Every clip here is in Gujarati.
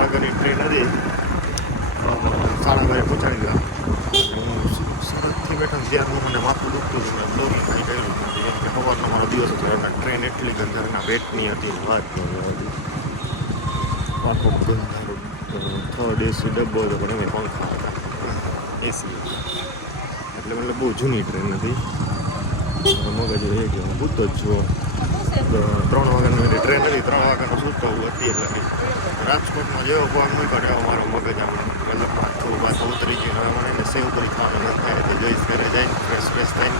વાગ્યાની ટ્રેન હતી, 12:30 પહોંચાડી ગયા. હું સુરતથી બેઠા ત્યારનું મને માથું દુખતું હતું, મેં બ્લોગિંગ કંઈ કર્યું નથી, કેમ કે સવારનો મારો દિવસ હતો અને ટ્રેન એટલી ગંધારના વેટની હતી, વાત હતી. આખો ગંધારો થર્ડ એસી ડબ્બો હતો, પણ એમાં પંખા હતા, એસી એટલે મતલબ બહુ જૂની ટ્રેન હતી. મગજ એ ગયો, હું પૂછતો જ છું. 3 વાગ્યાની મારી ટ્રેન હતી, 3 વાગ્યાનો સૂતો હું અત્યારે લગી. રાજકોટમાં જેવો પગ મૂક્યો એવો મારો મગજ આમ મતલબ માથું ઉતરી ગયું. હવે મને એને સેવ પૂરી ખાવાનું નથી થાય, જઈશ ઘરે જાય ફ્રેશ થઈને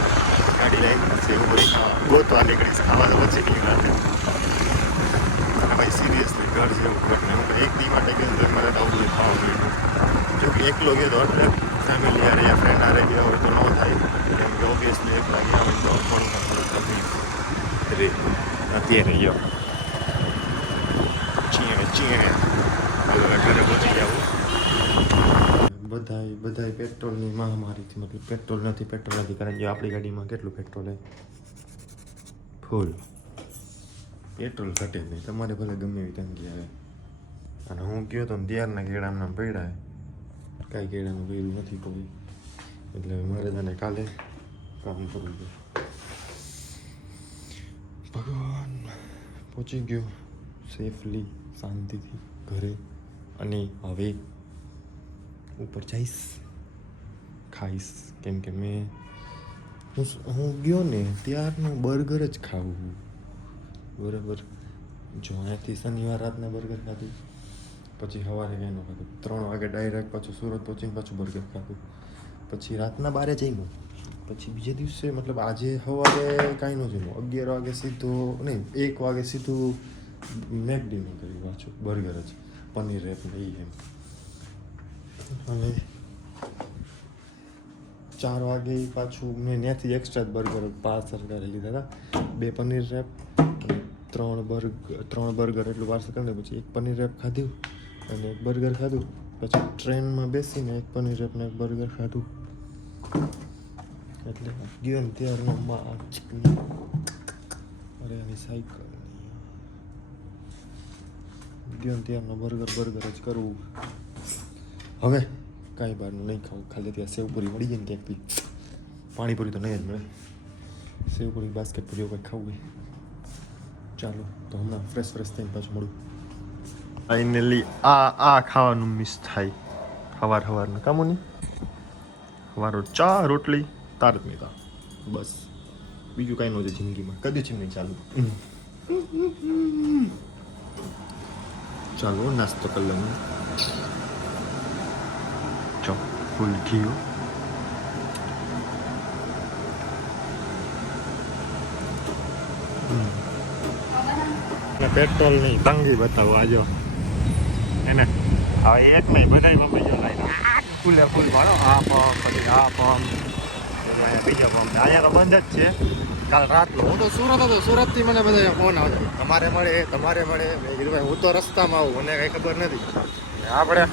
ગાડી લઈને સેવ પૂરી ખાવા ગોતવા નીકળીશ. ખાવા તો પછી નીકળ્યા અને ભાઈ સિરિયસલી ઘર જેવું ઘર ને હું એક દી માટે ગયો તો મારે આવું બધું ખાવા મળ્યું. જો કે એકલો ગયો તો એટલે ફેમિલી હારે યા ફ્રેન્ડ હારે ગયા હોય તો ન થાય, કેમ કે ઓબ્વિયસલી એકલા ગયા હોય તો થોડું તકલીફ અત્યારે ગયો ચીણે હવે ઘરે પહોંચી જવું. બધાય પેટ્રોલની મહામારીથી, મતલબ પેટ્રોલ નથી કારણ કે આપણી ગાડીમાં કેટલું પેટ્રોલ હે, ફૂલ. પેટ્રોલ ઘટે જ નહીં, તમારે ભલે ગમે એવી તંગી આવે. અને હું ગયો તો ત્યારના કેળામાં પડ્યા, કાંઈ કેળાનું કર્યું નથી કોઈ, એટલે મારે તને કાલે કામ કરવું છે. ભગવાન પહોંચી ગયો સેફલી, શાંતિથી ઘરે. અને હવે ઉપર જઈશ, ખાઈશ, કેમ કે હું ગયો ને ત્યારનું બર્ગર જ ખાવું બરાબર. જો અહીંયાથી શનિવાર રાતના બર્ગર ખાધું, પછી સવારે કંઈ ન ખાધું, 3 વાગે ડાયરેક્ટ પાછું સુરત પહોંચીને પાછું બર્ગર ખાધું, પછી રાતના 12 જમ્યું, પછી બીજે દિવસે મતલબ આજે સવારે કાંઈ ન જમ્યું, 11 વાગે સીધું નહીં 1 વાગે સીધું મેકડીનું કર્યું, પાછું બર્ગર જ, પનીર રેપ ને એ એમ. અને 4 વાગે પાછું મેં ત્યાંથી એક્સ્ટ્રા બર્ગર પાર્સલ કરી લીધા હતા, 2 પનીર રેપ, 3 બર્ગર એટલું પાર્સલ કરીને પછી 1 પનીર રેપ ખાધું અને 1 બર્ગર ખાધું. પછી ટ્રેનમાં બેસીને 1 પનીર રેપ ને 1 બર્ગર ખાધું. એટલે ગયો ને ત્યારનો અરે આની સાયકલ ગયો ને ત્યારનો બર્ગર જ કરવું. હવે કાંઈ બહારનું નહીં ખાવું, ખાલી ત્યાં સેવપુરી મળી જાય ને ક્યાંક બી, પાણીપુરી તો નહીં જ મળે, સેવપુરી બાસ્કેટ પૂરી એવું કંઈક ખાવું હોય. ચાલો તો હમણાં ફ્રેશ થઈને પાછું મળું. ફાઇનલી આ ખાવાનું મિસ થાય સવારનું કામોની. સવારો ચા રોટલી તારક મહેતા, બસ બીજું કાંઈ નહોતું જિંદગીમાં, કદી જ નહીં ચાલુ. ચાલો નાસ્તો કરી લઉં. ચો ફૂલ ઘી, પેટ્રોલની તંગી બતાવો આજો એને. હવે એક નહીં બધા પંપ જો ફૂલે ફૂલ મારો, આ પંપ પછી આ પંપ બીજો પંપ. અહીંયા તો બંધ જ છે કાલ રાતનો. હું તો સુરત હતો, સુરતથી મને બધા ફોન આવતો તમારે મળે. મેં કીધું ભાઈ હું તો રસ્તામાં આવું, મને કંઈ ખબર નથી. આપણે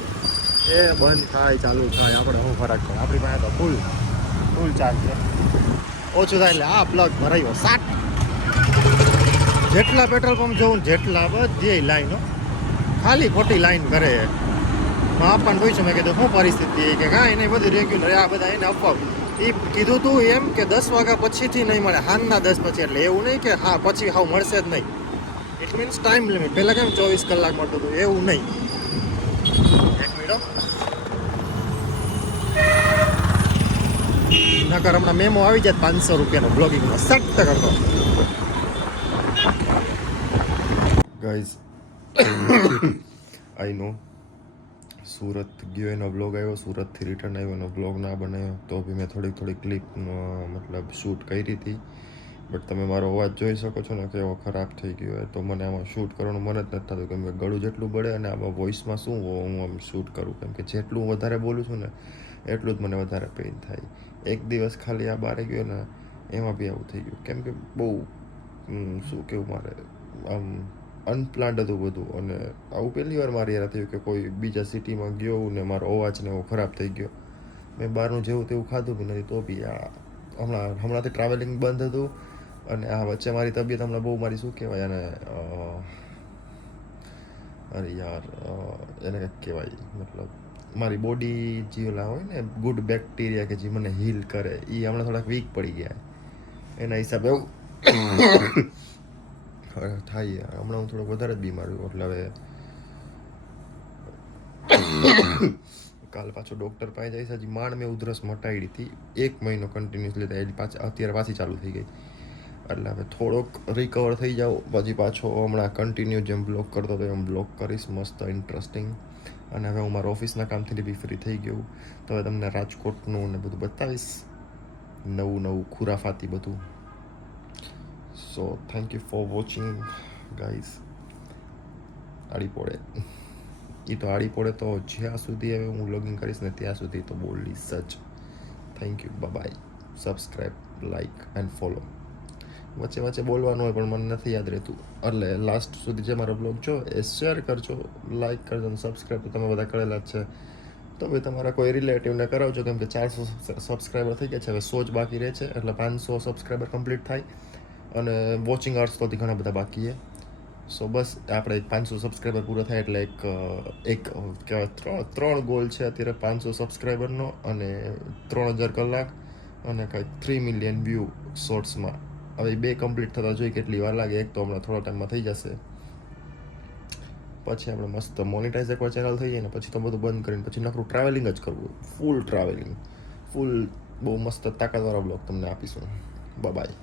એ બંધ થાય ચાલુ થાય, આપણે શું ફરક પડે, આપણી પાસે તો ફૂલ ચાર્જ છે. ઓછું થાય એટલે આ પ્લગ ભરાયો 60. જેટલા પેટ્રોલ પંપ જોઉં જેટલા બધી લાઈનો ખાલી ખોટી લાઈન કરે. આપણને પૂછ્યું મેં કીધું શું પરિસ્થિતિ, કે કાંઈ નહીં બધું રેગ્યુલર, આ બધા એને અપાવું. એ કીધું તું એમ કે 10 વાગ્યા પછીથી નહીં મળે, સાંજના 10 પછી, એટલે એવું નહીં કે હા પછી હાવ મળશે જ નહીં. It means time limit. પહેલાં કેમ 24 કલાક મળતું હતું, એવું નહીં. 1 મિનિટ નકર હમણાં મેમો આવી જાય 500 રૂપિયાનો બ્લોગિંગમાં સેટ કરતો. ગાઈઝ આઈ નો સુરત ગયો એનો બ્લોગ આવ્યો, સુરતથી રિટર્ન આવ્યો એનો બ્લોગ ના બનાવ્યો, તો બી મેં થોડી ક્લિપનો મતલબ શૂટ કરી હતી. બટ તમે મારો અવાજ જોઈ શકો છો ને કેવો ખરાબ થઈ ગયો હોય, તો મને આમાં શૂટ કરવાનું મન જ નથી થતું, કેમ કે ગળું જેટલું બળે અને આમાં વોઇસમાં શું હું આમ શૂટ કરું, કેમ કે જેટલું વધારે બોલું છું ને એટલું જ મને વધારે પેઇન થાય. એક દિવસ ખાલી આ બારે ગયો ને એમાં બી આવું થઈ ગયું, કેમ કે બહુ શું કેવું, મારે આમ અનપ્લાન્ડ હતું બધું. અને આવું પહેલી વાર મારી યાર થયું કે કોઈ બીજા સિટીમાં ગયો ને મારો અવાજ ને એવો ખરાબ થઈ ગયો. મેં બહારનું જેવું તેવું ખાધું બી નથી, તો બી આ હમણાંથી ટ્રાવેલિંગ બંધ હતું. અને આ વચ્ચે મારી તબિયત હમણાં બહુ મારી શું કહેવાય અને અરે યાર એને કંઈક કહેવાય મતલબ મારી બોડી જે ઓલા હોય ને ગુડ બેક્ટેરિયા કે જે મને હીલ કરે એ હમણાં થોડાક વીક પડી ગયા એના હિસાબે એવું હવે થાય યાર. હમણાં હું થોડોક વધારે જ બીમાર છું એટલે હવે કાલ પાછો ડૉક્ટર પાસે જઈશ. હજી માંડ મેં ઉધરસ મટાડી હતી 1 મહિનો કન્ટિન્યુઅસલી થાય પાછી અત્યારે પાછી ચાલુ થઈ ગઈ એટલે હવે થોડોક રિકવર થઈ જાઉં પછી પાછો હમણાં કન્ટિન્યુ જેમ બ્લોગ કરતો હતો એમ બ્લોગ કરીશ મસ્ત ઇન્ટરેસ્ટિંગ. અને હવે હું મારા ઓફિસના કામથી બી ફ્રી થઈ ગયું તો હવે તમને રાજકોટનું ને બધું બતાવીશ નવું નવું ખુરાફાતી બધું. So thank you for watching guys. આડી પડે એ તો આડી પડે તો જ્યાં સુધી હવે હું લોગિન કરીશ ને ત્યાં સુધી તો બોલીશ જ. Thank you bye. Subscribe like and follow. વચ્ચે વચ્ચે બોલવાનું હોય પણ મને નથી યાદ રહેતું એટલે લાસ્ટ સુધી જે મારો બ્લોગ જો એ શેર કરજો લાઈક કરજો અને સબસ્ક્રાઈબ તો તમે બધા કરેલા જ છે તો ભાઈ તમારા કોઈ રિલેટિવને કરાવજો કેમ કે 400 સબસ્ક્રાઈબર થઈ ગયા છે હવે 100 જ બાકી રહે છે એટલે 500 સબસ્ક્રાઈબર કમ્પ્લીટ થાય અને વોચિંગ અવર્સ તો ઘણા બધા બાકી છે. સો બસ આપણે 500 સબસ્ક્રાઈબર પૂરો થાય એટલે એક કહેવાય ત્રણ ગોલ છે અત્યારે 500 સબસ્ક્રાઈબરનો અને 3000 કલાક અને કાંઈક 3 મિલિયન વ્યૂ શોર્ટ્સમાં. હવે બે કમ્પ્લીટ થતા જોઈએ કેટલી વાર લાગે. એક તો હમણાં થોડા ટાઈમમાં થઈ જશે પછી આપણે મસ્ત મોનિટાઈઝ એકવાર ચેનલ થઈ જાય ને પછી તો બધું બંધ કરીને પછી નકરું ટ્રાવેલિંગ જ કરવું ફૂલ ટ્રાવેલિંગ ફૂલ બહુ મસ્ત તાકાતવાળા બ્લોગ તમને આપીશું. બાય.